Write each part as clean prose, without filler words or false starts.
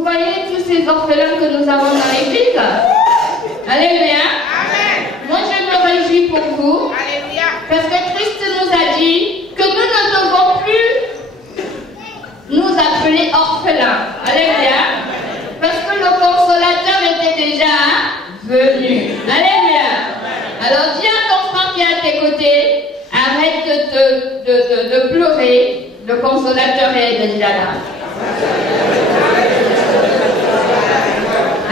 Vous voyez tous ces orphelins que nous avons dans l'église? Alléluia. Moi, je me réjouis pour vous. Alléluia. Parce que Christ nous a dit que nous ne devons plus nous appeler orphelins. Alléluia. Parce que le consolateur était déjà venu. Alléluia. Alors dis à ton frère qui est à tes côtés, arrête de pleurer. Le consolateur est déjà là.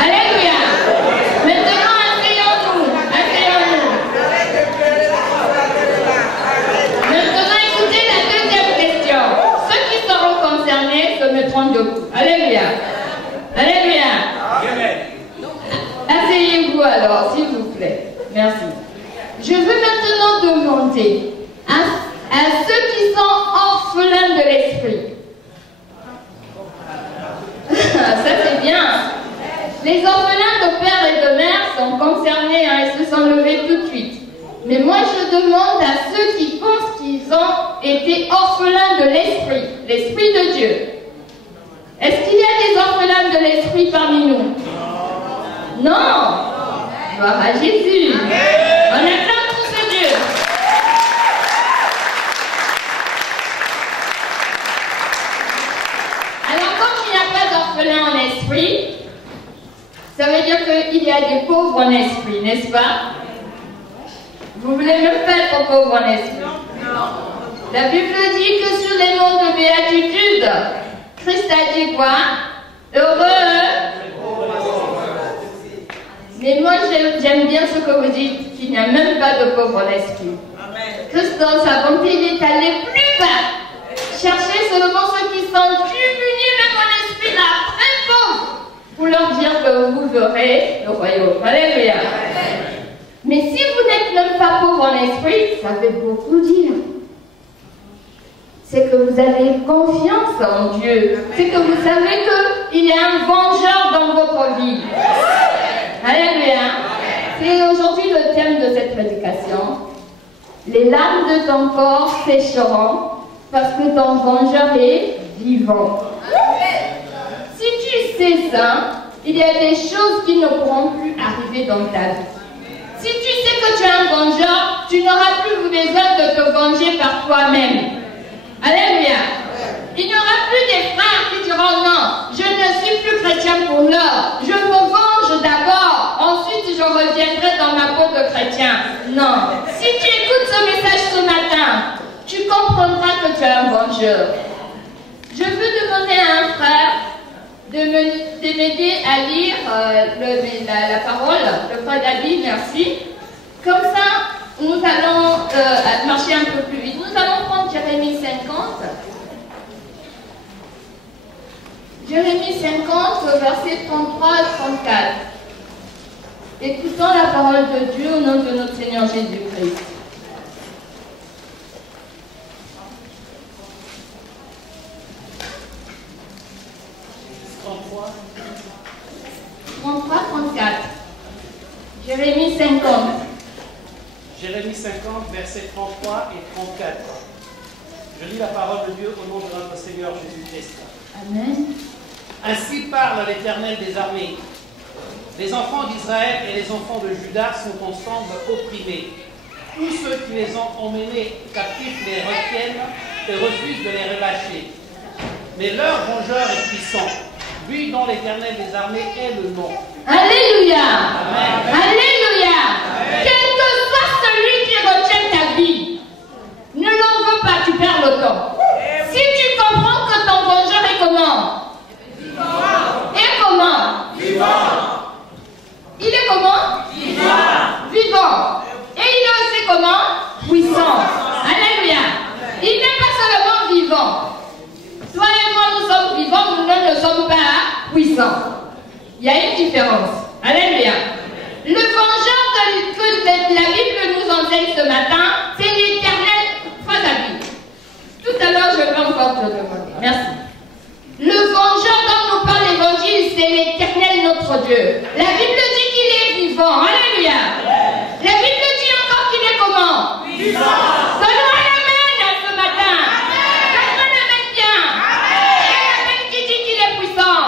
Alléluia. Maintenant, asseyons-nous. Maintenant, écoutez la deuxième question. Ceux qui seront concernés se mettront debout. Alléluia. Alléluia. Asseyez-vous alors, s'il vous plaît. Merci. Je veux maintenant demander à ceux qui sont orphelins de l'esprit. Ça c'est bien. Les orphelins de père et de mère sont concernés, ils se sont levés tout de suite. Mais moi je demande à ceux qui pensent qu'ils ont été orphelins de l'esprit, l'esprit de Dieu. Est-ce qu'il y a des orphelins de l'esprit parmi nous? Non. Gloire à Jésus. On acclame tout ce Dieu. Alors comme il n'y a pas d'orphelins en esprit, ça veut dire qu'il y a des pauvres en esprit, n'est-ce pas? Vous voulez même pas être pauvre en esprit? Non. La Bible dit que sur les monts de béatitude, Christ a dit quoi? Heureux. Mais moi j'aime bien ce que vous dites, qu'il n'y a même pas de pauvre en esprit. Christ dans sa bonté, il est allé plus bas. Cherchez seulement ceux qui sont démunis même en esprit, là, très pauvres, pour leur dire que vous verrez le royaume. Alléluia. Mais si vous n'êtes même pas pauvre en esprit, ça veut beaucoup dire. C'est que vous avez confiance en Dieu. C'est que vous savez qu'il y a un vengeur dans votre vie. Alléluia. C'est aujourd'hui le thème de cette prédication. Les larmes de ton corps sécheront parce que ton vengeur est vivant. Si tu sais ça, il y a des choses qui ne pourront plus arriver dans ta vie. Si tu sais que tu es un vengeur, tu n'auras plus besoin de te venger par toi-même. Alléluia. Il n'y aura plus des frères qui diront non, je ne suis plus chrétien pour l'heure. Je me venge d'abord, ensuite je reviendrai dans ma peau de chrétien. Non. Si tu écoutes ce message ce matin, tu comprendras que tu es un vengeur. Je veux demander à un frère de m'aider à lire la parole. Le frère David, merci. Comme ça, nous allons marcher un peu plus vite. Nous allons prendre Jérémie 50. Jérémie 50, versets 33 à 34. Écoutons la parole de Dieu au nom de notre Seigneur Jésus-Christ. « 33, 34. Jérémie 50. Jérémie 50, versets 33 et 34. Je lis la parole de Dieu au nom de notre Seigneur Jésus-Christ. Amen. Ainsi parle l'Éternel des armées. Les enfants d'Israël et les enfants de Juda sont ensemble opprimés. Tous ceux qui les ont emmenés captifs les retiennent et refusent de les relâcher. Mais leur vengeur est puissant. Lui dont l'Éternel des armées est le nom. Alléluia. Amen. Alléluia. Quel que soit celui qui retient ta vie, ne l'en veux pas, tu perds le temps. Si tu comprends que ton vengeur est comment? Vivant. Et comment? Vivant. Il est comment? Vivant. Vivant. Et il est aussi comment? Puissant. Alléluia. Il n'est pas seulement vivant. Toi et moi, nous sommes vivants, nous ne sommes pas puissants. Il y a une différence. Alléluia. Le vengeur que la Bible nous enseigne ce matin, c'est l'Éternel. Frère David. Tout à l'heure, je vais encore te demander. Merci. Le vengeur dont nous parle l'Évangile, c'est l'Éternel notre Dieu. La Bible dit qu'il est vivant. Alléluia. La Bible dit encore qu'il est comment? Vivant. Donne-moi l'amen ce matin. Donne-moi l'amen bien. Et l'amen qui dit qu'il est puissant.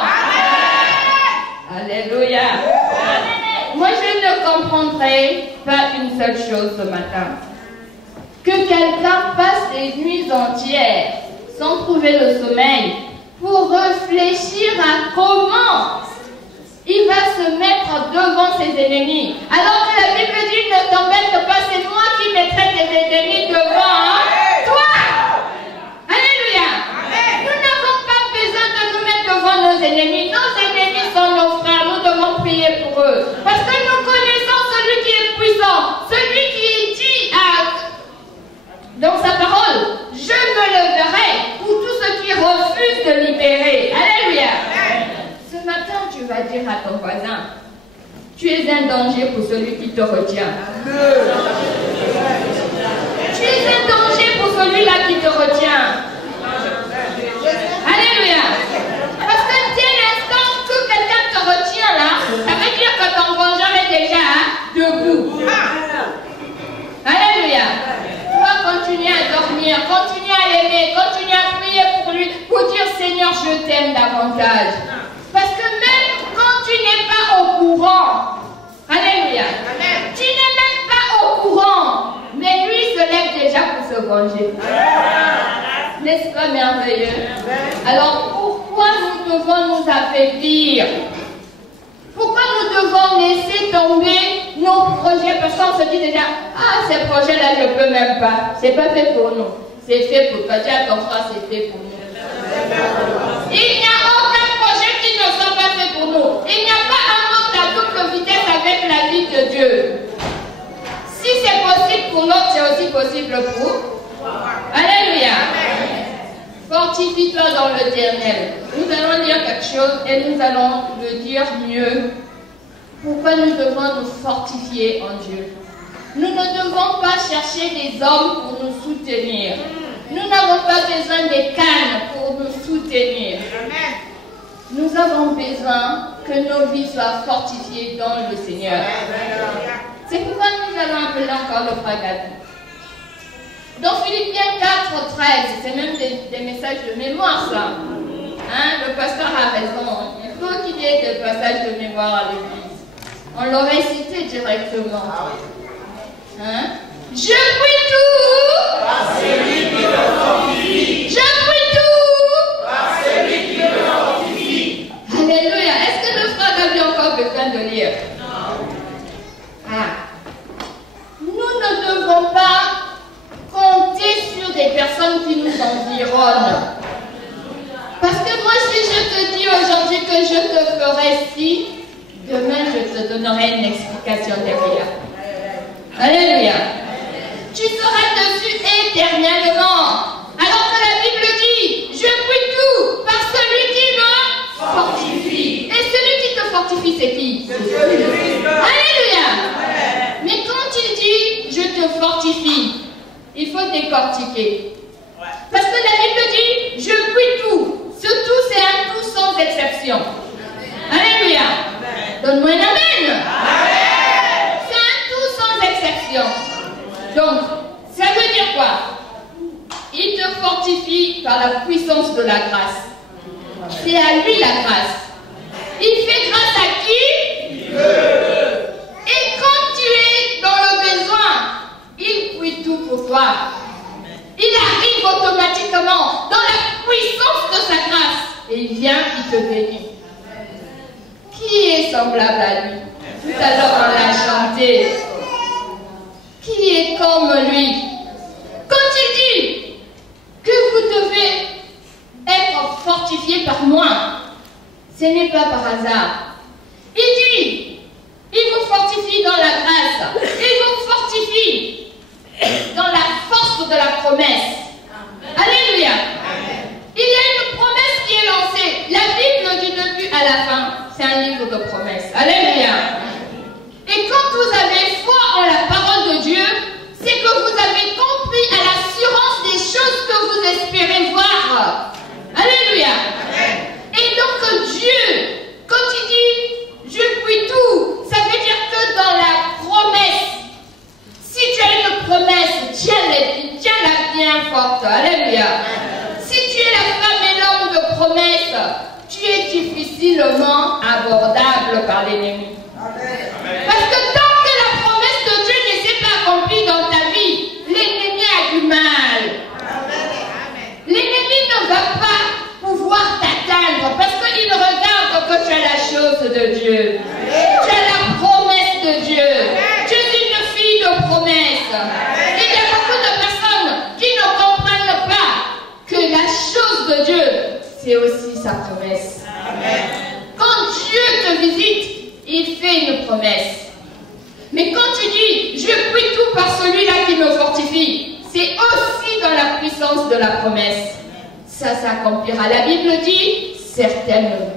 seule chose ce matin. Que quelqu'un passe des nuits entières sans trouver le sommeil pour réfléchir à comment il va se mettre devant ses ennemis. Alors que la Bible dit, ne t'embête pas, c'est moi qui mettrai tes ennemis devant toi. Alléluia. Nous n'avons pas besoin de nous mettre devant nos ennemis. Nos ennemis sont nos frères, nous devons prier pour eux. Parce que nous connaissons celui qui est puissant, celui qui dit dans sa parole, je me leverai pour tous ceux qui refusent de libérer. Alléluia. Ce matin, tu vas dire à ton voisin, tu es un danger pour celui qui te retient. Tu es un danger pour celui-là qui te retient. Alléluia. Parce que dès l'instant que quelqu'un te retient là, ça veut dire que ton vengeur est déjà debout. Alléluia. Tu vas continuer à dormir, continuer à l'aimer, continuer à prier pour lui, pour dire Seigneur, je t'aime davantage. Parce que même quand tu n'es pas au courant, alléluia, tu n'es même pas au courant, mais lui se lève déjà pour se venger. N'est-ce pas merveilleux? Alors pourquoi nous devons nous affaiblir? Pourquoi nous devons laisser tomber nos projets? Parce qu'on se dit déjà, ah, ces projets-là, je ne peux même pas. C'est pas fait pour nous. C'est fait pour toi. Dis à ton frère, c'est fait pour nous. Il n'y a aucun projet qui ne soit pas fait pour nous. Il n'y a pas un monde à double vitesse avec la vie de Dieu. Si c'est possible pour l'autre, c'est aussi possible pour. Alléluia. Fortifie-toi dans l'Éternel. Nous allons dire quelque chose et nous allons le dire mieux. Pourquoi nous devons nous fortifier en Dieu? Nous ne devons pas chercher des hommes pour nous soutenir. Nous n'avons pas besoin des cannes pour nous soutenir. Nous avons besoin que nos vies soient fortifiées dans le Seigneur. C'est pourquoi nous allons appeler encore le frère Gabi. Dans Philippiens 4, 13, c'est même des messages de mémoire, ça. Hein? Le pasteur a raison. Il faut qu'il y ait des passages de mémoire à l'église. On l'aurait cité directement. Hein? Je prie tout par celui qui me fortifie. Je prie tout par celui qui me fortifie. Alléluia. Est-ce que le frère Gabi a encore besoin de lire? Non. Nous ne devons pas compter sur des personnes qui nous environnent. Parce que moi, si je te dis aujourd'hui que je te ferai ci, demain je te donnerai une explication derrière. Alléluia. Tu seras dessus éternellement. Alors que la Bible dit, je prie tout par celui qui me fortifie. Et celui qui te fortifie, c'est qui? Alléluia. Mais quand il dit, je te fortifie, il faut décortiquer. Parce que la Bible dit, je prie tout. Ce tout, c'est un tout sans exception. Alléluia. Donne-moi un amen. C'est un tout sans exception. Donc, ça veut dire quoi? Il te fortifie par la puissance de la grâce. C'est à lui la grâce. Il fait grâce à qui? Il veut. Et quand tu es dans le besoin, il prie tout pour toi. Il arrive automatiquement dans la puissance de sa grâce. Et il vient, il te bénit. Qui est semblable à lui? Tout à l'heure, on l'a chanté. Qui est comme lui? Quand il dit que vous devez être fortifié par moi, ce n'est pas par hasard. Il dit, il vous fortifie dans la grâce. Il vous fortifie dans la force de la promesse. Alléluia. Il y a une promesse qui est lancée. La Bible du début à la fin, c'est un livre de promesses. Alléluia. Et quand vous avez foi en la parole de Dieu, c'est que vous avez compris à l'assurance des choses que vous espérez voir. Alléluia. Et donc Dieu, quand il dit, je puis tout, ça veut dire que dans la promesse, si tu as une promesse, tiens-la bien forte. Alléluia. Si tu es la femme et l'homme de promesse, tu es difficilement abordable par l'ennemi. Parce que tant que la promesse de Dieu ne s'est pas c'est aussi sa promesse. Amen. Quand Dieu te visite, il fait une promesse. Mais quand tu dis, je prie tout par celui-là qui me fortifie, c'est aussi dans la puissance de la promesse. Ça s'accomplira. La Bible dit, certainement.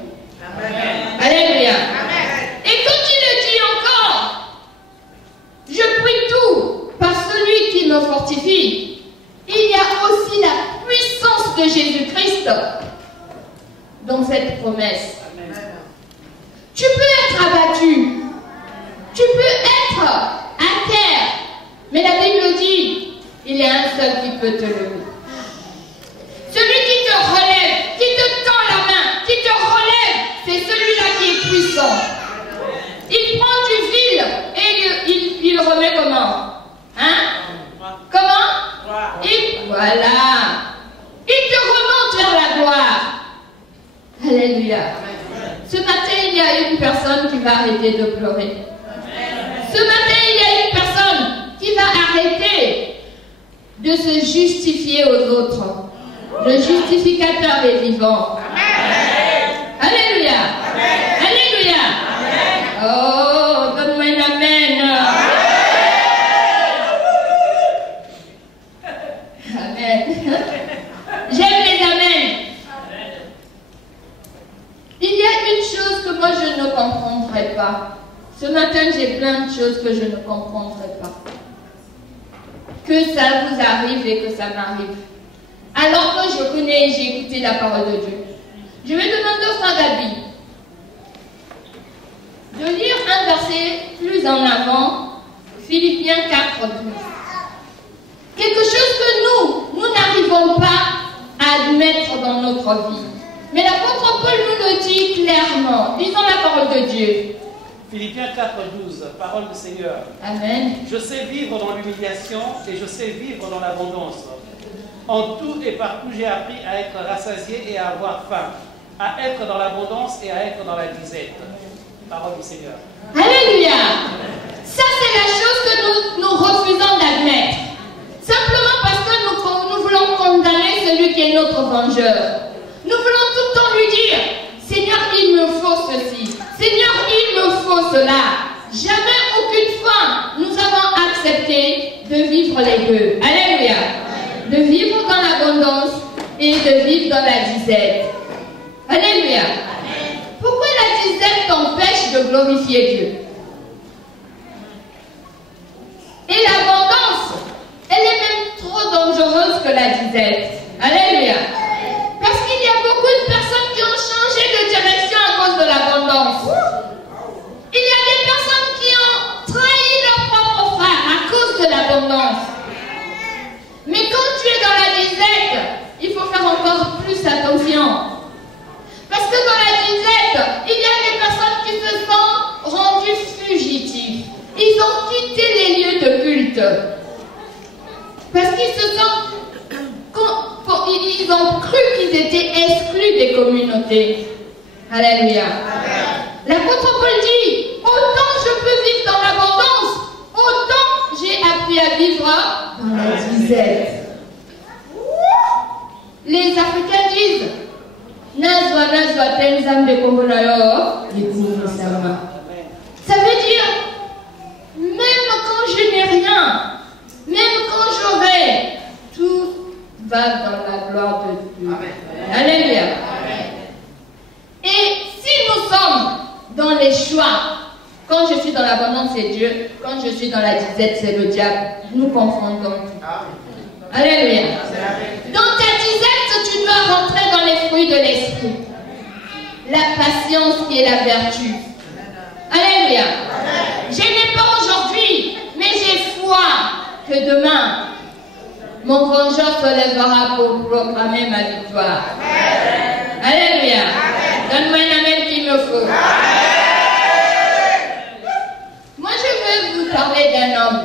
Amen. Alléluia. Amen. Et quand il le dit encore, je prie tout par celui qui me fortifie, il y a aussi la puissance de Jésus-Christ dans cette promesse. Amen. Tu peux être abattu, tu peux être à terre, mais la Bible dit, il y a un seul qui peut te lever. Celui qui te relève, qui te tend la main, qui te relève, c'est celui-là qui est puissant. Il prend du vil et il remet comment? Hein? Comment? Voilà. Il te remonte vers la gloire. Alléluia. Ce matin, il y a une personne qui va arrêter de pleurer. Ce matin, il y a une personne qui va arrêter de se justifier aux autres. Le justificateur est vivant. Alléluia. Alléluia. Oh, donne-moi un amen. Amen. J'aime les amens. Il y a une chose que moi je ne comprendrai pas. Ce matin, j'ai plein de choses que je ne comprendrai pas. Que ça vous arrive et que ça m'arrive. Alors que je connais et j'ai écouté la parole de Dieu. Je vais demander au frère Gabi de lire un verset plus en avant, Philippiens 4, 12. Quelque chose que nous n'arrivons pas à admettre dans notre vie. Mais l'apôtre Paul nous le dit clairement. Lisons la parole de Dieu. Philippiens 4, 12, parole du Seigneur. Amen. Je sais vivre dans l'humiliation et je sais vivre dans l'abondance. En tout et partout, j'ai appris à être rassasié et à avoir faim, à être dans l'abondance et à être dans la disette. Parole du Seigneur. Alléluia. Ça, c'est la chose que nous refusons d'admettre. Simplement parce que nous voulons condamner celui qui est notre vengeur. Nous voulons tout le temps lui dire, Seigneur, il me faut ceci. Seigneur, il me faut cela. Jamais, aucune fois, nous avons accepté de vivre les deux. Alléluia. De vivre dans l'abondance et de vivre dans la disette. Alléluia. Pourquoi la disette t'empêche de glorifier Dieu? Et l'abondance, elle est même trop dangereuse que la disette. Alléluia. Parce qu'il y a beaucoup de personnes qui ont changé de direction à cause de l'abondance. Il y a des personnes qui ont trahi leur propre frère à cause de l'abondance. Mais quand tu es dans la disette, il faut faire encore plus attention. Parce que dans la disette, il y a des personnes qui se sont rendues fugitives. Ils ont quitté les lieux de culte. Parce qu'ils se sont... Ils ont cru qu'ils étaient exclus des communautés. Alléluia. L'apôtre Paul dit, autant je peux vivre dans l'abondance, autant j'ai appris à vivre dans la disette. Les Africains disent, ça veut dire, même quand je n'ai rien, même quand j'aurai, tout va dans la gloire de Dieu. Amen. Alléluia. Amen. Et si nous sommes dans les choix, quand je suis dans l'abondance, c'est Dieu, quand je suis dans la disette, c'est le diable. Nous confondons tout. Alléluia. Dans ta disette, tu dois rentrer dans les fruits de l'esprit. La patience qui est la vertu. Alléluia. Je n'ai pas aujourd'hui, mais j'ai foi que demain, mon vengeur se lèvera pour proclamer ma victoire. Alléluia. Donne-moi un amen qu'il me faut. Moi, je veux vous parler d'un homme,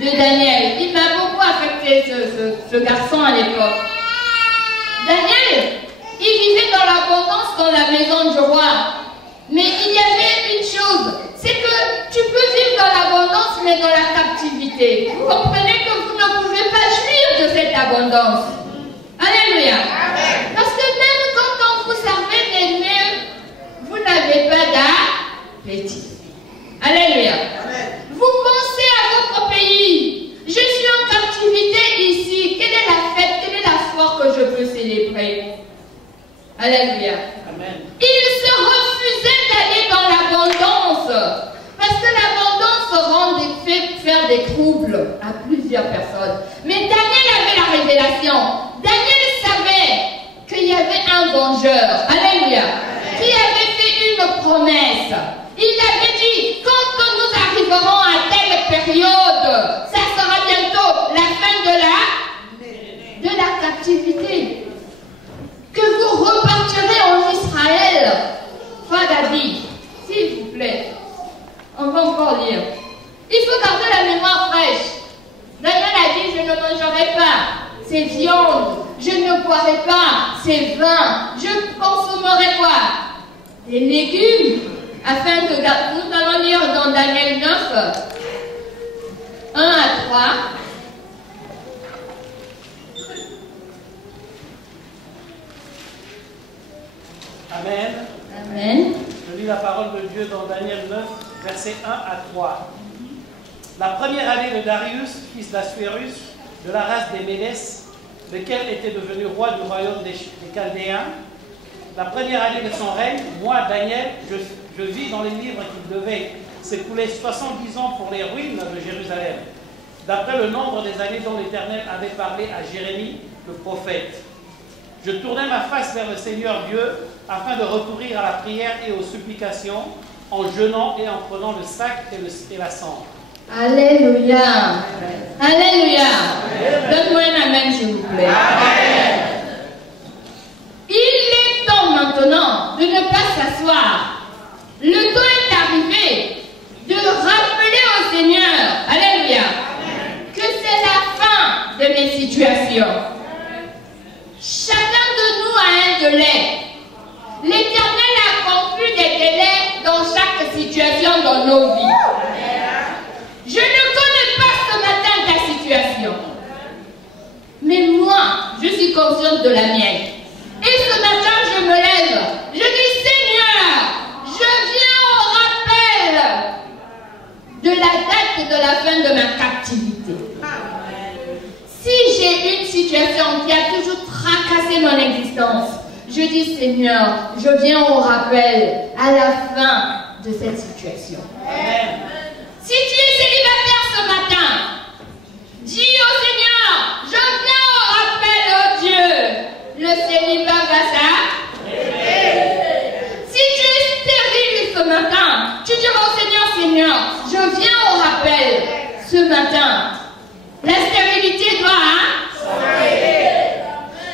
de Daniel. Il m'a beaucoup affecté, ce garçon à l'époque. Daniel, il vivait dans l'abondance dans la maison du roi. Mais il y avait une chose, c'est que tu peux vivre dans l'abondance, mais dans la captivité. Vous comprenez que vous ne pouvez pas jouir de cette abondance. Alléluia. Parce que Alléluia. Amen. Il se refusait d'aller dans l'abondance. Parce que l'abondance fait faire des troubles à plusieurs personnes. Mais Daniel avait la révélation. Daniel savait qu'il y avait un vengeur. Alléluia. Qui avait fait une promesse. Il avait dit, quand nous arriverons à telle période, ça sera bientôt la fin de la captivité. Que vous repartirez en Israël. Frère David, s'il vous plaît, on va encore lire. Il faut garder la mémoire fraîche. Daniel a dit, je ne mangerai pas ces viandes, je ne boirai pas ces vins, je consommerai quoi? Des légumes, afin que nous allons lire dans Daniel 9, 1 à 3. Amen. Amen. Je lis la parole de Dieu dans Daniel 9, versets 1 à 3. La première année de Darius, fils d'Assuérus, de la race des Médès, lequel était devenu roi du royaume des Chaldéens, la première année de son règne, moi, Daniel, je vis dans les livres qu'il devait s'écouler 70 ans pour les ruines de Jérusalem, d'après le nombre des années dont l'Éternel avait parlé à Jérémie, le prophète. Je tournai ma face vers le Seigneur Dieu afin de recourir à la prière et aux supplications, en jeûnant et en prenant le sac et la cendre. Alléluia. Alléluia. Donne-moi un amen, s'il vous plaît. Amen. Il est temps maintenant de ne pas s'asseoir. Le temps est arrivé de rappeler au Seigneur, alléluia, que c'est la fin de mes situations. Chacun de nous a un délai. L'Éternel a conclu des délais dans chaque situation dans nos vies. Je ne connais pas ce matin ta situation. Mais moi, je suis consciente de la mienne. Et ce matin, je me lève. Je dis, Seigneur, je viens au rappel de la date de la fin de ma captivité. Si j'ai une situation qui a toujours tracassé mon existence, je dis, Seigneur, je viens au rappel à la fin de cette situation. Amen. Si tu es célibataire ce matin, dis au Seigneur, je viens au rappel, oh Dieu, le célibat va s'arrêter. Si tu es stérile ce matin, tu diras au Seigneur, Seigneur, je viens au rappel ce matin. La stérilité doit s'arrêter.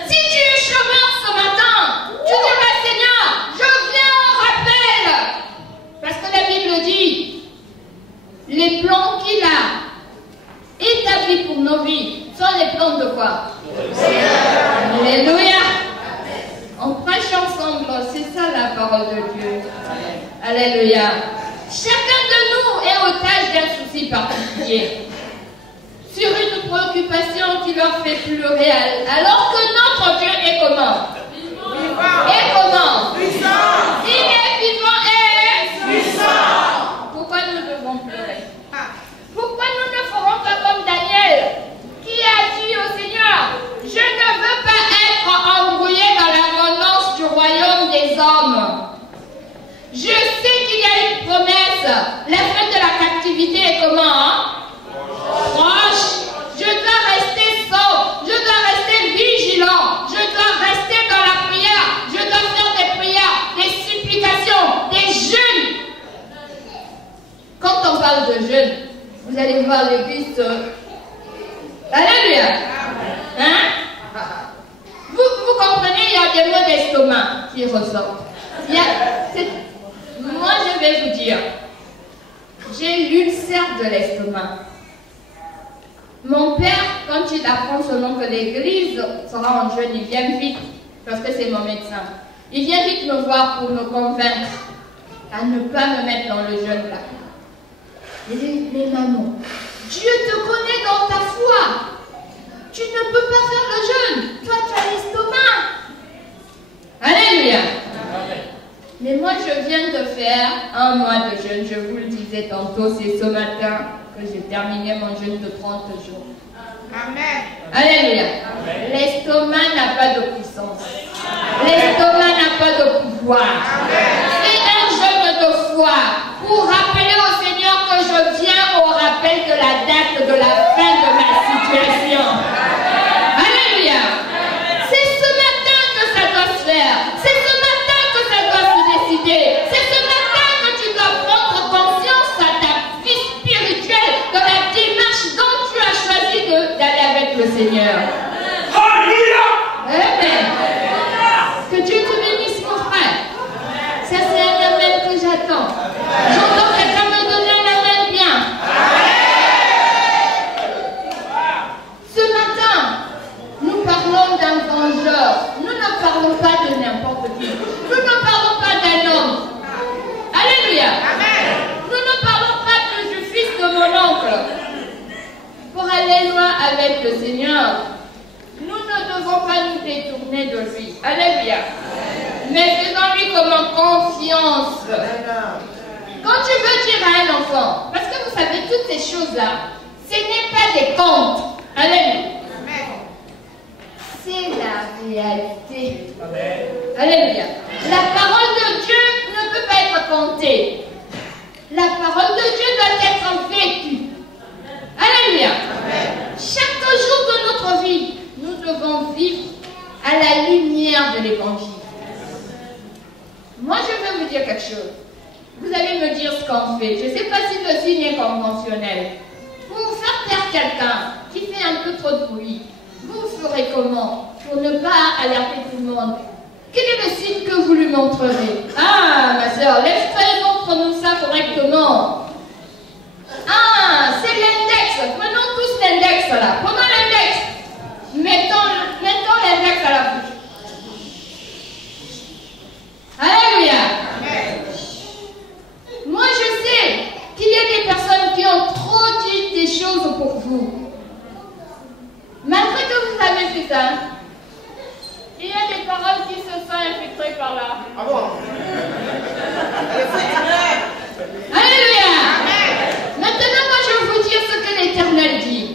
Si tu es chômeur ce matin, tu diras, Seigneur, je viens au rappel. Parce que la Bible dit, les plans qu'il a établis pour nos vies sont les plans de quoi? Alléluia. On prêche ensemble, c'est ça la parole de Dieu. Alléluia. Chacun de nous est otage d'un souci particulier, sur une préoccupation qui leur fait pleurer, alors que notre Dieu est comment? Vivant. Et comment? Puissant. Il est vivant et puissant. Pourquoi nous devons pleurer? Pourquoi nous ne ferons pas comme Daniel, qui a dit au Seigneur, je ne veux pas être embrouillé dans l'abondance du royaume des hommes. Je sais qu'il y a une promesse. La fin de la captivité est comment? Proche. Je dois rester sobre. Je dois rester vigilant. Je dois rester dans la prière. Je dois faire des prières, des supplications, des jeûnes. Quand on parle de jeûne, vous allez voir l'église. Alléluia. Hein? Vous comprenez, il y a des maux d'estomac qui ressortent. Moi, je vais vous dire, j'ai l'ulcère de l'estomac. Mon père, quand il apprend seulement que l'église sera en jeûne, il vient vite, parce que c'est mon médecin. Il vient vite me voir pour me convaincre à ne pas me mettre dans le jeûne là. Il dit, mais maman, Dieu te connaît dans ta foi. Tu ne peux pas faire le jeûne. Toi, tu as l'estomac. Alléluia. Mais moi, je viens de faire un mois de jeûne. Je vous le disais tantôt, c'est ce matin que j'ai terminé mon jeûne de 30 jours. Amen. Alléluia. L'estomac n'a pas de puissance. L'estomac n'a pas de pouvoir. C'est un jeûne de foi pour rappeler au Seigneur que je viens au rappel de la date de la fin de ma situation. Alléluia. C'est ce matin que ça doit se faire. C'est ce matin que ça doit se décider. C'est ce matin que tu dois prendre conscience à ta vie spirituelle de la démarche dont tu as choisi d'aller avec le Seigneur. Alléluia. Amen. Que Dieu te bénisse, mon frère. Ça, c'est un amen que j'attends. J'entends quelqu'un me donner un amen bien. Ce matin, nous parlons d'un vengeur. Nous ne parlons pas de n'importe qui. Nous ne parlons pas d'un homme. Alléluia. Nous ne parlons pas du fils de mon oncle. Pour aller loin avec le Seigneur, nous ne devons pas nous détourner de lui. Alléluia. Mais faisons-lui comment confiance. Quand tu veux dire à un enfant, parce que vous savez, toutes ces choses-là, ce n'est pas des contes. Alléluia. C'est la réalité. Alléluia. La parole de Dieu ne peut pas être contée. La parole de Dieu doit être vécue. Alléluia. Chaque jour de notre vie, nous devons vivre à la lumière de l'évangile. Moi, je vais vous dire quelque chose. Vous allez me dire ce qu'on fait. Je ne sais pas si le signe est conventionnel. Pour faire taire quelqu'un qui fait un peu trop de bruit, vous ferez comment pour ne pas alerter tout le monde? Quel est le signe que vous lui montrerez? Ah, ma soeur, lève-toi et montre-nous ça correctement. Ah, c'est l'index. Prenons tous l'index là. Prenons l'index. Mettons l'index à la bouche. Alléluia. Moi, je sais qu'il y a des personnes qui ont trop dit des choses pour vous. Malgré que vous avez fait ça, il y a des paroles qui se sont infiltrées par là. Ah bon? Alléluia. Maintenant, moi, je vais vous dire ce que l'Éternel dit.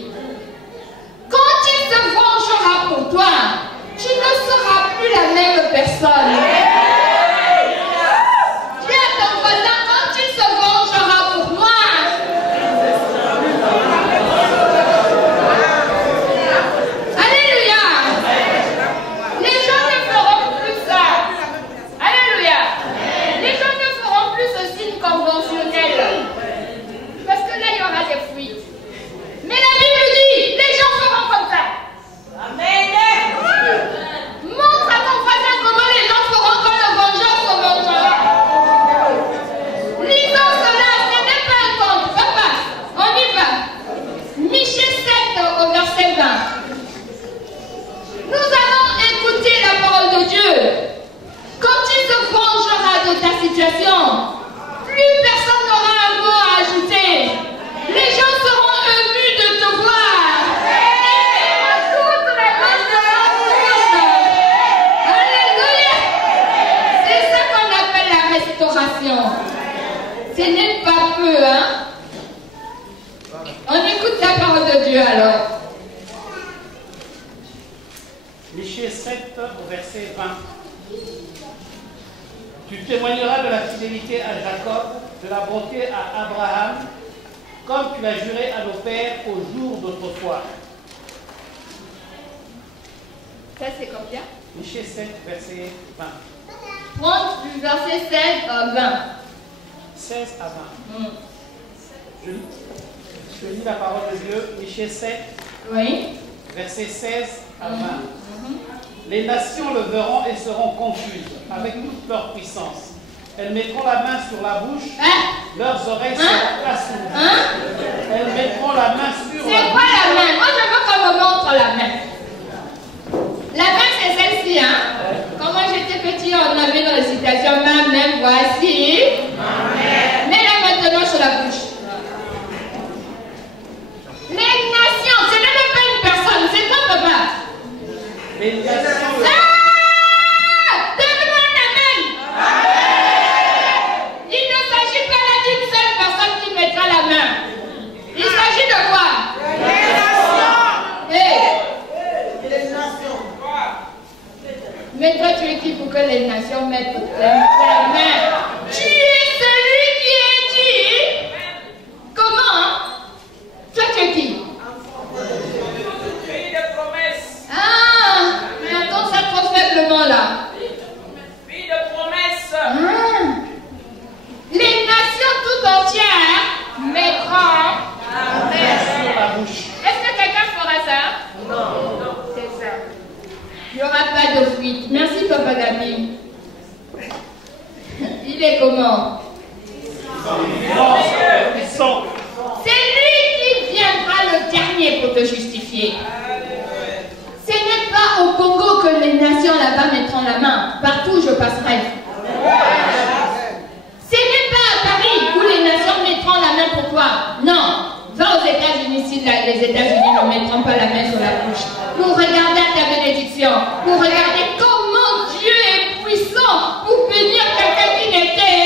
Quand il se vengera pour toi, tu ne seras plus la même personne. Dis à ton voisin, quand il se vengera pour moi, alléluia, les gens ne feront plus ça. Alléluia. Les gens ne feront plus ce signe conventionnel. Parce que là, il y aura des fuites. Mais la Bible dit, les gens feront comme ça. Amen. Montre à ton voisin comment les gens feront quand le vengeur se vengera. Lisons cela, ce n'est pas un conte. Papa, on y va. Michée 7 au verset 20. Nous allons écouter la parole de Dieu. Quand il se vengera de ta situation, plus personne n'aura un mot à ajouter. Les gens seront émus de te voir. Et toutes les mains seront lourdes. Alléluia. C'est ça qu'on appelle la restauration. Ce n'est pas peu, hein? On écoute la parole de Dieu alors. Michée 7 au verset 20. Tu témoigneras de la fidélité à Jacob, de la bonté à Abraham, comme tu l'as juré à nos pères au jour d'autrefois. Ça c'est combien? Michée 7, verset 20. 30 du verset 16 à 20. 16 à 20. Je lis la parole de Dieu, Michée 7, Oui. verset 16 à 20. Les nations le verront et seront confuses avec toute leur puissance. Elles mettront la main sur la bouche, leurs oreilles seront assourdies. Elles mettront la main sur la bouche. C'est quoi la main? Moi je veux qu'on me montre la main. La main c'est celle-ci, hein? Quand moi j'étais petit, on avait dans les citations ma main, voici. Mets-la maintenant sur la bouche. Les nations, ce n'est même pas une personne, c'est toi papa. Les nations Donne-moi un amen. Il ne s'agit pas là d'une seule personne qui mettra la main. Il s'agit de quoi? que les nations mettent la main. Tu es celui qui est dit. Comment hein? Toi, tu es qui? Pays de promesses. Ah, mais attends ça trop faiblement là. Pays de promesses. Ah. Les nations tout entières mettront la bouche. Est-ce que quelqu'un fera ça? Non. C'est ça. Il n'y aura pas de fuite. Merci Papa Gabi. Il est comment? C'est lui qui viendra le dernier pour te justifier. Ce n'est pas au Congo que les nations là-bas mettront la main. Partout où je passerai. Ce n'est pas à Paris où les nations mettront la main pour toi. Non. Va aux États-Unis si les États-Unis ne mettront pas la main sur la bouche. Pour regarder ta bénédiction. Pour regarder comment Dieu est puissant pour bénir quelqu'un qui n'était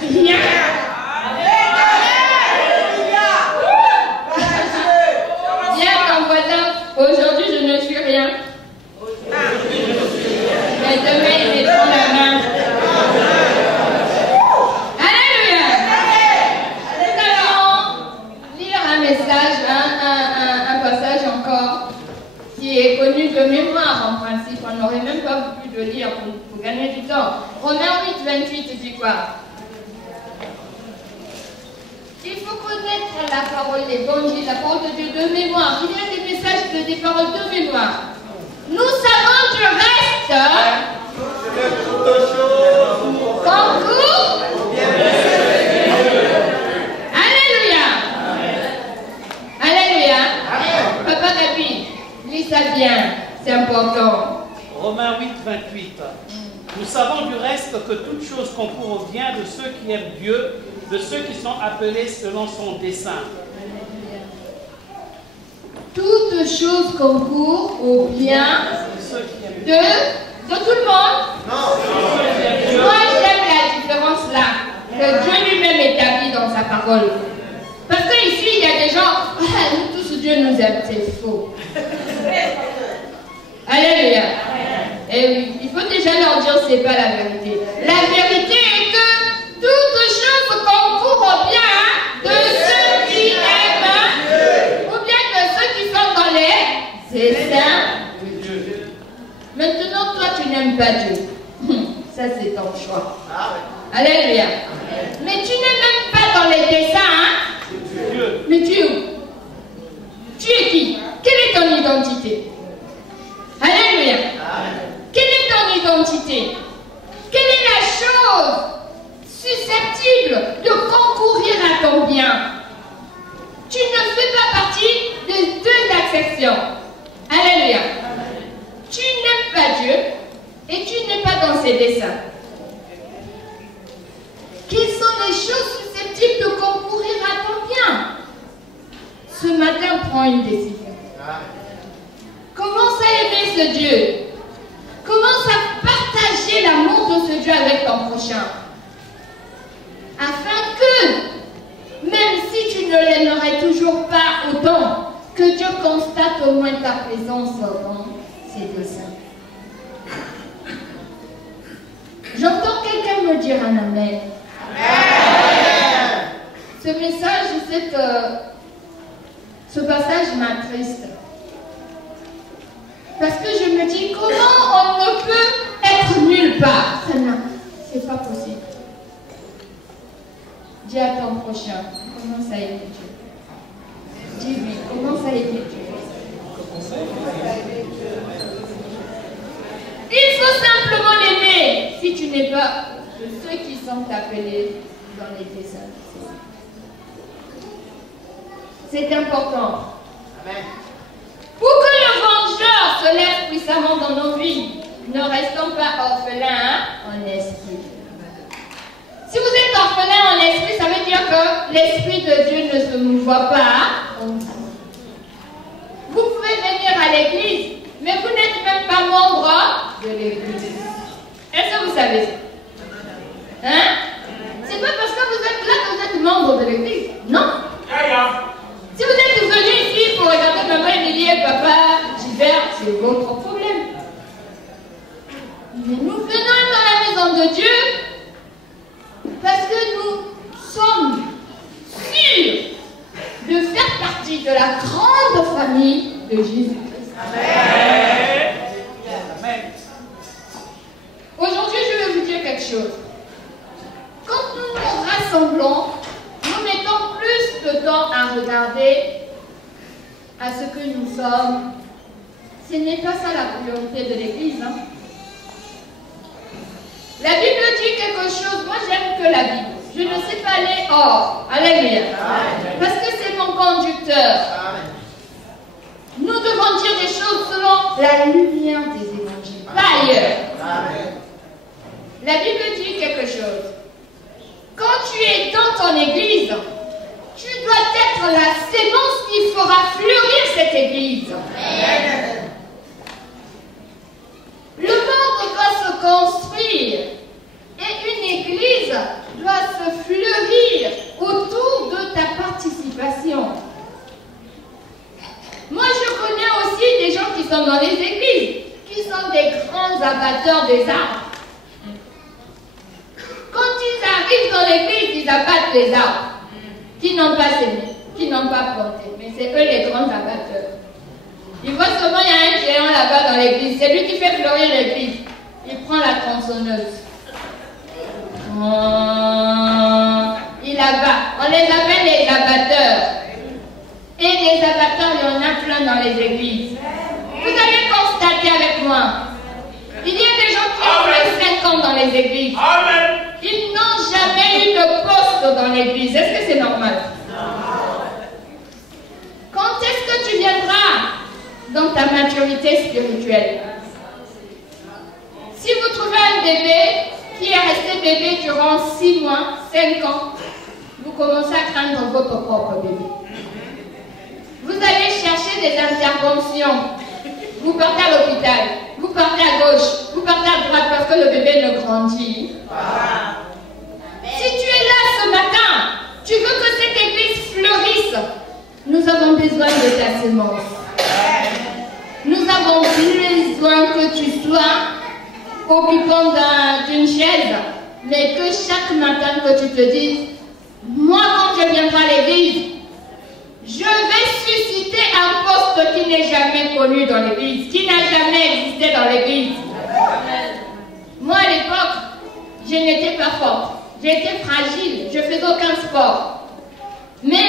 rien. Viens ton voisin. Aujourd'hui je ne suis rien. Mais demain ils mettront la main. Un passage encore qui est connu de mémoire en principe. On n'aurait même pas pu le lire pour gagner du temps. Romains 8, 28, il dit quoi? Il faut connaître la parole, l'évangile, la parole de Dieu de mémoire. Il y a des messages, des paroles de mémoire. Nous savons du reste. Concours. Alléluia. Papa Gabi, lis ça bien, c'est important. Romains 8, 28. Nous savons du reste que toute chose concourt au bien de ceux qui aiment Dieu, de ceux qui sont appelés selon son dessein. Toute chose concourt au bien de tout le monde. Non. Moi j'aime la différence là, que Dieu lui-même établit dans sa parole. Parce qu'ici, il y a des gens, nous tous, Dieu nous aime, c'est faux. Alléluia. Et oui, il faut déjà leur dire, c'est pas la vérité. La vérité est que toute chose concourt au bien de ceux qui aiment, ou bien de ceux qui sont dans les desseins de Dieu. Maintenant, toi, tu n'aimes pas Dieu. Ça, c'est ton choix. Alléluia. Mais tu n'es même pas dans les desseins, hein? Mais tu es où? Tu es qui? Quelle est ton identité? Alléluia. Quelle est ton identité? Quelle est la chose susceptible de concourir à ton bien? Tu ne fais pas partie de deux acceptions. Alléluia. Tu n'aimes pas Dieu et tu n'es pas dans ses desseins. Quelles sont les choses susceptibles de concourir à ton bien? Ce matin, prends une décision. Commence à aimer ce Dieu. Commence à partager l'amour de ce Dieu avec ton prochain. Afin que, même si tu ne l'aimerais toujours pas autant, que Dieu constate au moins ta présence dans ses desseins. J'entends quelqu'un me dire un amen. Ce message, ce passage m'attriste. Parce que je me dis, comment on ne peut être nulle part? C'est pas possible. Dis à ton prochain, commence à aimer Dieu. Dis-lui, commence à aimer Dieu. Il faut simplement l'aimer si tu n'es pas de ceux qui sont appelés dans les desseins. C'est important. Amen. Pour que le vengeur se lève puissamment dans nos vies, ne restons pas orphelins en esprit. Si vous êtes orphelin en esprit, ça veut dire que l'esprit de Dieu ne se mouvoit pas en vous. Vous pouvez venir à l'église, mais vous n'êtes même pas membre de l'église. Est-ce que vous savez ça? Hein? C'est pas parce que vous êtes là que vous êtes membre de l'église. Non. Si vous êtes venu ici pour regarder maman Émilie et papa Gilbert, c'est votre problème. Mais nous venons Jésus-Christ. Amen. Aujourd'hui, je vais vous dire quelque chose. Quand nous nous rassemblons, nous mettons plus de temps à regarder à ce que nous sommes. Ce n'est pas ça la priorité de l'Église. Hein? La Bible dit quelque chose. Moi, j'aime que la Bible. Je ne sais pas aller hors. Alléluia. Parce que c'est mon conducteur. Nous devons dire des choses selon la lumière des évangiles, pas ailleurs. La Bible dit quelque chose. Quand tu es dans ton église, tu dois être la sémence qui fera fleurir cette église. Le monde doit se construire et une église doit se fleurir autour de ta participation. Moi, je connais aussi des gens qui sont dans les églises, qui sont des grands abatteurs des arbres. Quand ils arrivent dans l'église, ils abattent les arbres qui n'ont pas semé, qui n'ont pas planté. Mais c'est eux les grands abatteurs. Ils voient seulement il y a un géant là-bas dans l'église. C'est lui qui fait fleurir l'église. Il prend la tronçonneuse. Il abat. On les appelle les abatteurs. Et les abatteurs, il y en a plein dans les églises. Vous allez constater avec moi. Il y a des gens qui ont fait 5 ans dans les églises. Amen. Ils n'ont jamais eu de poste dans l'église. Est-ce que c'est normal? Quand est-ce que tu viendras dans ta maturité spirituelle? Si vous trouvez un bébé qui est resté bébé durant 6 mois, 5 ans, vous commencez à craindre votre propre bébé. Vous allez chercher des interventions. Vous partez à l'hôpital, vous partez à gauche, vous partez à droite parce que le bébé ne grandit. Si tu es là ce matin, tu veux que cette église fleurisse, nous avons besoin de ta sémence. Nous avons besoin que tu sois occupant d'une chaise, mais que chaque matin que tu te dises, moi quand je viendrai à l'église, je vais susciter un poste qui n'est jamais connu dans l'église, qui n'a jamais existé dans l'église. Moi à l'époque, je n'étais pas forte, j'étais fragile, je faisais aucun sport. Mais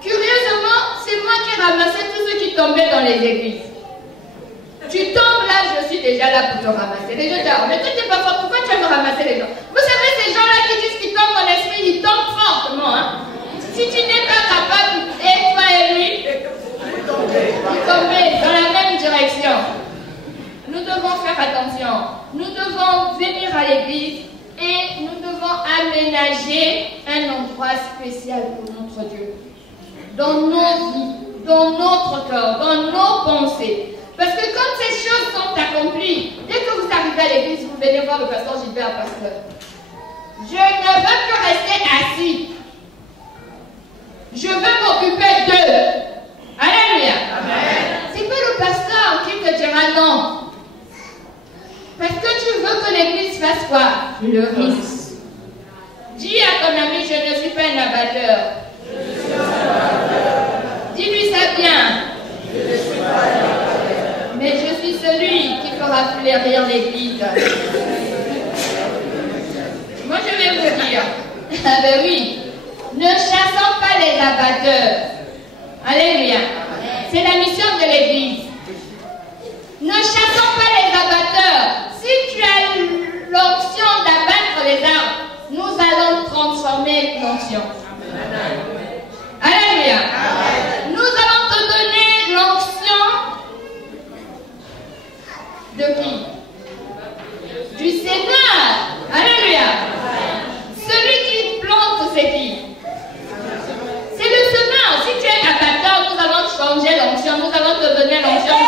curieusement, c'est moi qui ramassais tous ceux qui tombaient dans les églises. Tu tombes là, je suis déjà là pour te ramasser. Les gens disent, mais toi tu n'es pas fort, pourquoi tu vas me ramasser les gens? Vous savez, ces gens-là qui disent qu'ils tombent dans l'esprit, ils tombent fortement. Hein? Si tu n'es pas capable, et toi et lui, vous tombez dans la même direction. Nous devons faire attention. Nous devons venir à l'église et nous devons aménager un endroit spécial pour notre Dieu. Dans nos vies, dans notre cœur, dans nos pensées. Parce que quand ces choses sont accomplies, dès que vous arrivez à l'église, vous venez voir le pasteur Gilbert, pasteur. Je ne veux que rester assis. Je veux m'occuper d'eux. Alléluia. C'est pas le pasteur qui te dira non. Parce que tu veux que l'église fasse quoi? Fleurisse. Dis à ton ami, je ne suis pas un abatteur. Dis-lui ça bien. Mais je suis celui qui fera fleurir l'église. Moi je vais vous dire. Ah ben oui. Ne chassons pas les abatteurs. Alléluia. C'est la mission de l'église. Ne chassons pas les abatteurs. Si tu as l'onction d'abattre les arbres, nous allons transformer l'onction. Alléluia. Nous allons te donner l'onction de qui? Du Seigneur. Alléluia. Celui qui plante, c'est qui? C'est le semeur. Si tu es abatteur, nous allons changer l'onction. Nous allons te donner l'onction de...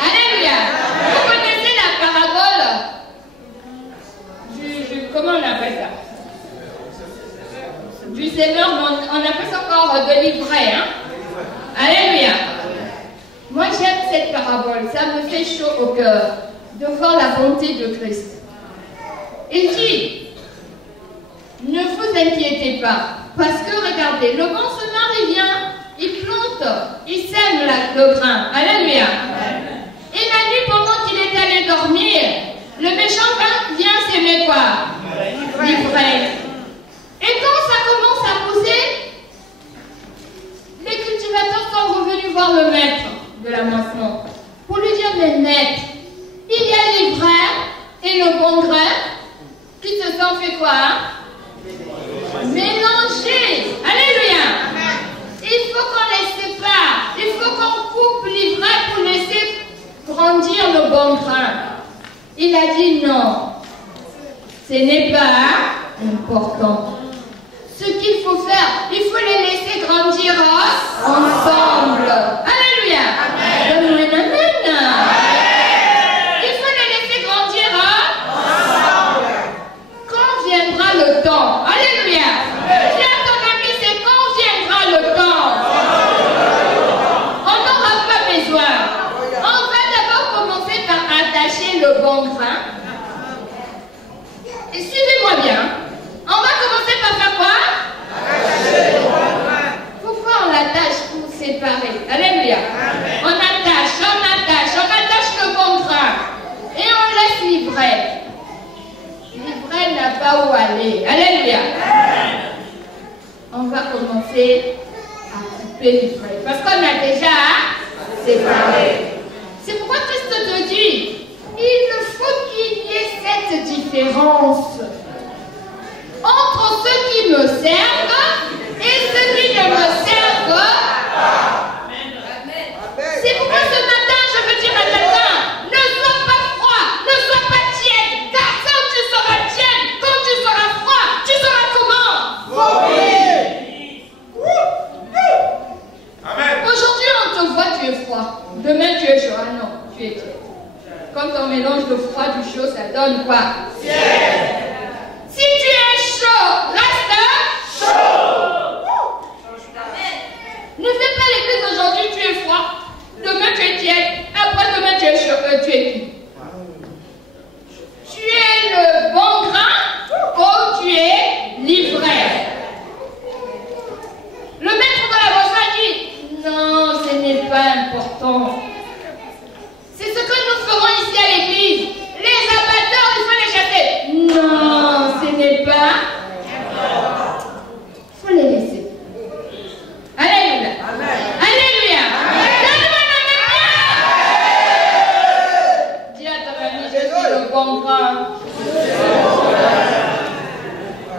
Alléluia. Vous connaissez la parabole comment on appelle ça? Du semeur, on appelle ça encore de l'ivraie. Hein? Alléluia. Moi j'aime cette parabole. Ça me fait chaud au cœur de voir la bonté de Christ. Il dit, ne vous inquiétez pas, parce que regardez, le bon semeur il vient sème le grain. Alléluia. Et la nuit, pendant qu'il est allé dormir, le méchant vient s'aimer quoi? L'ivraie. Et quand ça commence à pousser, les cultivateurs sont revenus voir le maître de la moisson pour lui dire, mais maître, il y a l'ivraie et le bon grain qui se sont fait quoi? Mélanger. Alléluia. Il faut qu'on les sépare. Il faut qu'on coupe l'ivraie pour laisser grandir le bon grain. Il a dit non. Ce n'est pas important. Ce qu'il faut faire, il faut les laisser grandir ensemble. Alléluia. Donne-moi un amen. Il faut les laisser grandir ensemble. Quand viendra le temps? Alléluia. Dis à ton ami, c'est quand viendra le temps. On n'aura pas besoin. On va d'abord commencer par attacher le bon grain. Et suivez-moi bien. On va commencer par faire quoi? Pourquoi on l'attache pour séparer? Alléluia. On attache le bon grain. Et on laisse l'ivraie. L'ivraie n'a pas où aller. Alléluia. On va commencer à couper l'ivraie. Parce qu'on a déjà séparé. C'est pourquoi Christ te dit, il faut qu'il y ait cette différence entre ceux qui me servent et ceux qui ne me servent pas. C'est pourquoi ce matin, je veux dire à quelqu'un, ne sois pas froid, ne sois pas tiède, car quand tu seras tiède, quand tu seras froid, tu seras comment? Aujourd'hui, on te voit, tu es froid. Demain, tu es chaud. Ah non, tu es tiède. Quand on mélange le froid du chaud, ça donne quoi? Si tu es chaud, reste chaud. Ne fais pas l'église aujourd'hui, tu es froid. Demain tu es tiède. Après demain tu es chaud. Tu es qui? Tu es le bon grain ou tu es l'ivraie? Le maître de la moisson dit, non, ce n'est pas important. C'est ce que nous ferons ici à l'église. Les abatteurs, il faut les chasser. Non, ce n'est pas. Il faut les laisser. Alléluia. Alléluia. Donne-moi un amen. Dis à ton ami, je suis le bon grain.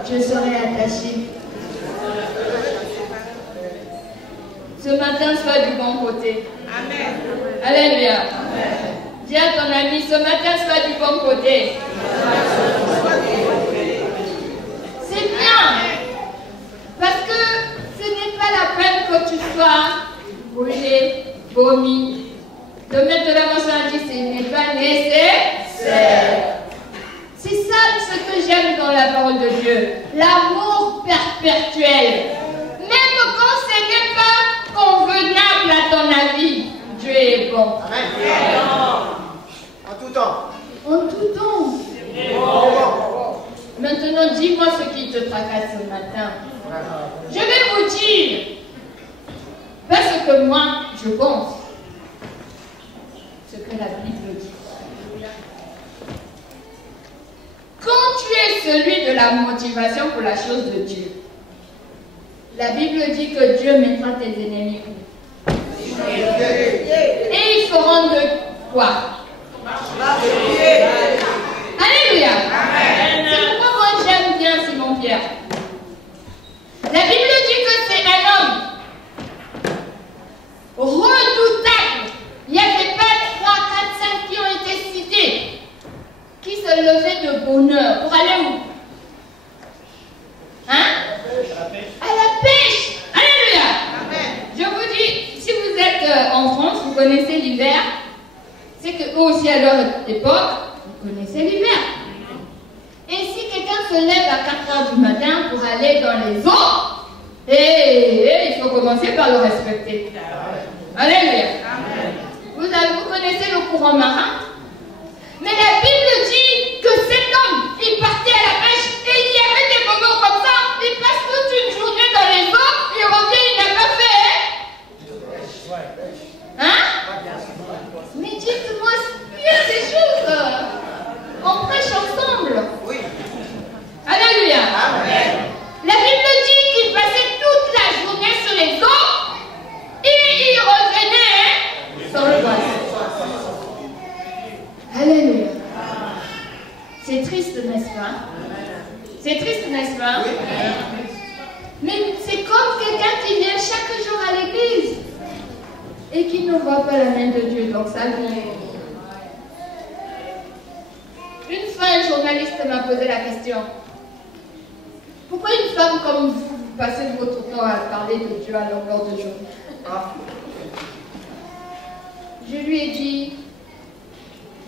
Je serai attaché. Ce matin, sois du bon côté. Amen. Alléluia. Dis à ton ami, ce matin, sois du bon côté. C'est bien. Parce que ce n'est pas la peine que tu sois brûlé, vomi. Le maître de la moisson a dit, ce n'est pas nécessaire. C'est ça ce que j'aime dans la parole de Dieu. L'amour perpétuel. Même quand ce n'est pas convenable à ton avis, Dieu est bon. Amen. En tout temps. En tout temps. Maintenant, dis-moi ce qui te tracasse ce matin. Je vais vous dire, parce que moi, je pense ce que la Bible dit. Quand tu es celui de la motivation pour la chose de Dieu, la Bible dit que Dieu mettra tes ennemis où? Et ils feront de quoi? Alléluia. C'est pourquoi moi j'aime bien Simon Pierre. La Bible dit que c'est un homme redoutable. Il n'y avait pas 3, 4, 5 qui ont été cités, qui se levaient de bonheur pour aller où? Hein? À la pêche. Alléluia. Je vous dis, si vous êtes en France, vous connaissez l'hiver, c'est que eux aussi à leur époque, vous connaissez l'hiver. Et si quelqu'un se lève à 4 heures du matin pour aller dans les eaux, il faut commencer par le respecter. Alléluia. Vous connaissez le courant marin? Mais la Bible dit que cet homme, il partait à la pêche et il y avait des moments comme ça, il passe toute une journée dans les eaux, il revient, il n'a pas fait. et qui ne voient pas la main de Dieu dans sa vie. Une fois, un journaliste m'a posé la question. Pourquoi une femme comme vous passez votre temps à parler de Dieu à longueur de journée? Je lui ai dit,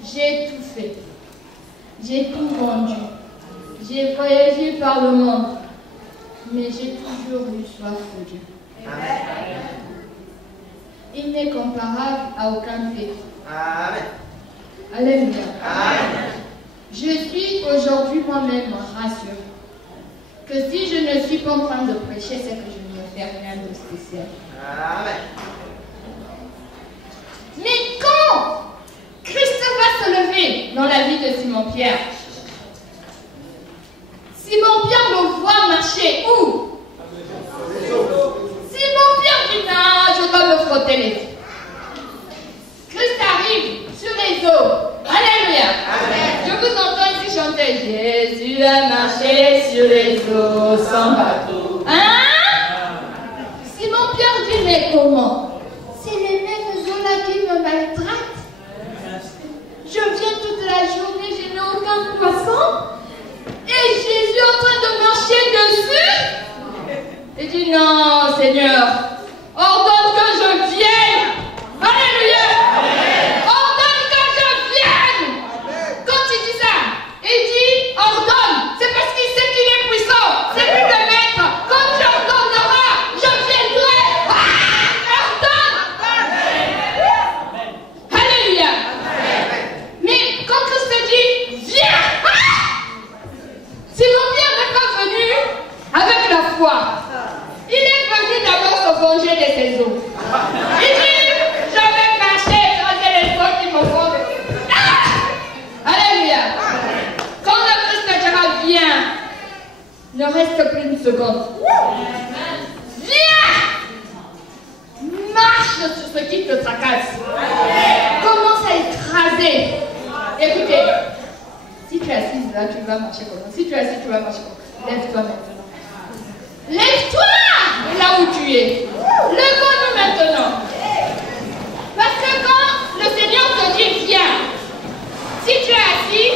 j'ai tout fait. J'ai tout vendu. J'ai voyagé par le monde. Mais j'ai toujours eu soif de Dieu. Amen. Il n'est comparable à aucun fait. Amen. Alléluia. Amen. Je suis aujourd'hui moi-même rassurée que si je ne suis pas en train de prêcher, c'est que je ne fais rien de spécial. Amen. Mais quand Christ va se lever dans la vie de Simon-Pierre, Simon-Pierre le voit marcher où? Simon-Pierre dit non, je dois me frotter les yeux. Christ arrive sur les eaux. Alléluia. Amen. Je vous entends ici chanter Jésus a marché sur les eaux sans bateau. Hein? Simon-Pierre dit mais comment? C'est les mêmes eaux-là qui me maltraitent. Je viens toute la journée, je n'ai aucun poisson. Et Jésus est en train de marcher dessus. Il dit non, Seigneur, ordonne que je vienne. Alléluia. Ordonne que je vienne. Quand il dit ça, il dit ordonne. C'est parce qu'il sait qu'il est puissant. C'est lui le maître. Quand tu ordonneras, je viendrai. Ordonne. Alléluia. Mais quand Christ dit viens, Simon-Pierre n'est pas venu avec la foi. Il est venu d'abord se venger de ses eaux. Il dit, je vais marcher quand c'est les eaux qui me font. Alléluia. Quand le Christ dira viens, ne reste plus une seconde. Viens. Marche sur ce qui te tracasse. Commence à écraser. Écoutez. Si tu es assise là, tu vas marcher comme ça. Si tu es assis, tu vas marcher comme ça. Lève-toi maintenant. Lève-toi là où tu es. Lève-nous maintenant. Parce que quand le Seigneur te dit viens, si tu es assis,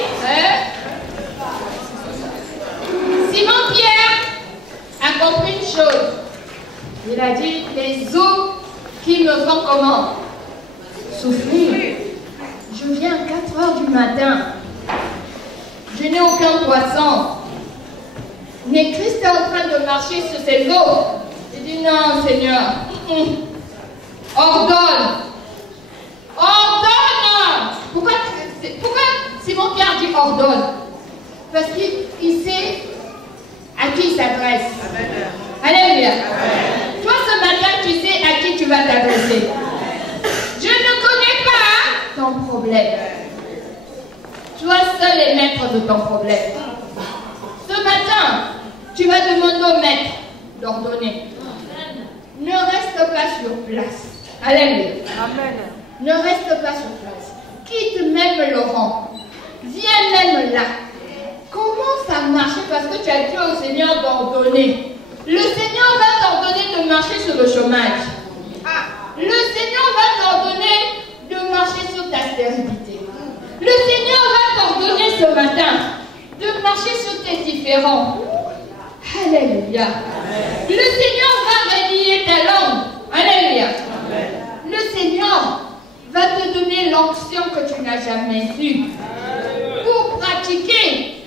Simon-Pierre a compris une chose. Il a dit les eaux qui me font comment? Souffrir. Je viens à 4 heures du matin. Je n'ai aucun poisson. Mais Christ est en train de marcher sur ses eaux. Il dit non, Seigneur. Ordonne. Ordonne. Pourquoi Simon-Pierre dit ordonne? Parce qu'il sait à qui il s'adresse. Alléluia. Toi, ce matin, tu sais à qui tu vas t'adresser. Je ne connais pas ton problème. Toi seul est maître de ton problème. Ce matin, tu vas demander au maître d'ordonner. Ne reste pas sur place. Alléluia. Amen. Ne reste pas sur place. Quitte même le rang. Viens même là. Commence à marcher parce que tu as dit au Seigneur d'ordonner. Le Seigneur va t'ordonner de marcher sur le chômage. Le Seigneur va t'ordonner de marcher sur ta stérilité. Le Seigneur va t'ordonner ce matin de marcher sur tes différends. Alléluia. Le Seigneur va réveiller ta langue. Alléluia. Le Seigneur va te donner l'onction que tu n'as jamais eue pour pratiquer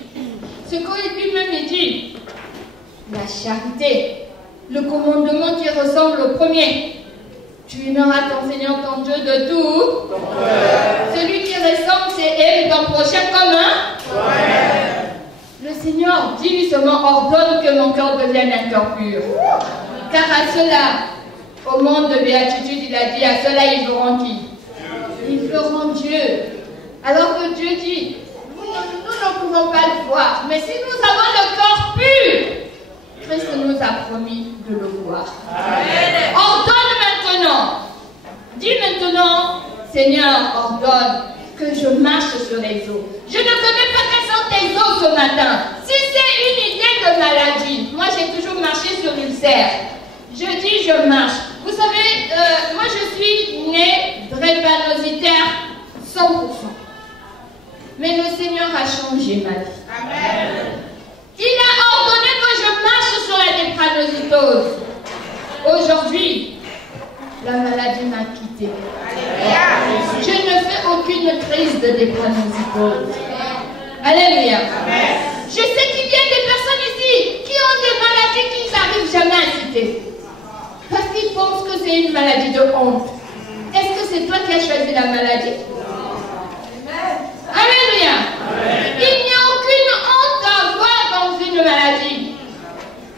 ce que lui-même dit. La charité, le commandement qui ressemble au premier. Tu aimeras ton Seigneur, ton Dieu de tout. Celui qui ressemble, c'est aime ton prochain comme un. Le Seigneur dit seulement ordonne que mon cœur devienne un cœur pur. Car à cela, au monde de béatitude, il a dit à cela, ils verront qui? Ils verront Dieu. Alors que Dieu dit, nous ne pouvons pas le voir, mais si nous avons le cœur pur, Christ nous a promis de le voir. Amen. Ordonne maintenant. Dis maintenant, Seigneur, ordonne que je marche sur les eaux. Je ne connais pas quelles sont tes eaux ce matin. Si c'est une idée de maladie, moi j'ai toujours marché sur l'ulcère. Je dis je marche. Vous savez, moi je suis née drépanocytaire 100%. Mais le Seigneur a changé ma vie. Amen. Il a ordonné que je marche sur la drépanocytose. Aujourd'hui, la maladie m'a quitté. Je ne fais aucune crise de drépanocytose. Alléluia. Je sais qu'il y a des personnes ici qui ont des maladies qu'ils n'arrivent jamais à citer. Parce qu'ils pensent que c'est une maladie de honte. Est-ce que c'est toi qui as choisi la maladie? Alléluia. Il n'y a aucune honte à avoir dans une maladie.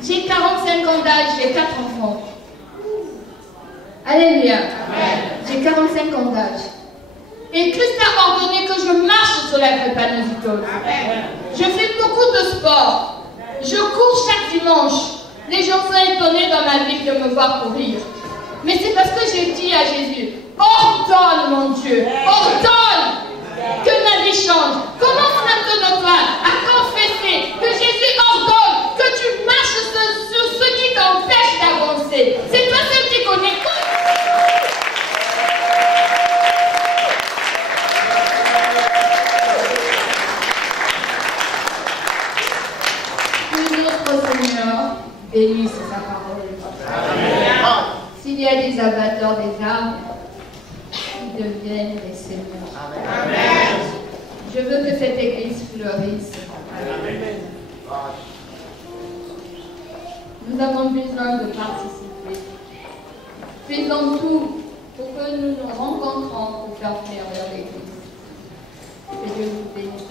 J'ai 45 ans d'âge, j'ai 4 enfants. Alléluia. J'ai 45 ans d'âge. Et Christ a ordonné que je marche sur la drépanocytose. Je fais beaucoup de sport. Je cours chaque dimanche. Les gens sont étonnés dans ma vie de me voir courir. Mais c'est parce que j'ai dit à Jésus, ordonne mon Dieu, ordonne que ma vie change. Commence maintenant toi à confesser que Jésus ordonne que tu marches sur ce qui t'empêche d'avancer. C'est toi seul qui connais. Seigneur, bénisse sa parole. S'il y a des abatteurs des âmes, ils deviennent des seigneurs. Amen. Je veux que cette église fleurisse. Amen. Nous avons besoin de participer. Faisons tout pour que nous nous rencontrons pour faire fleurir l'église. Que Dieu vous bénisse.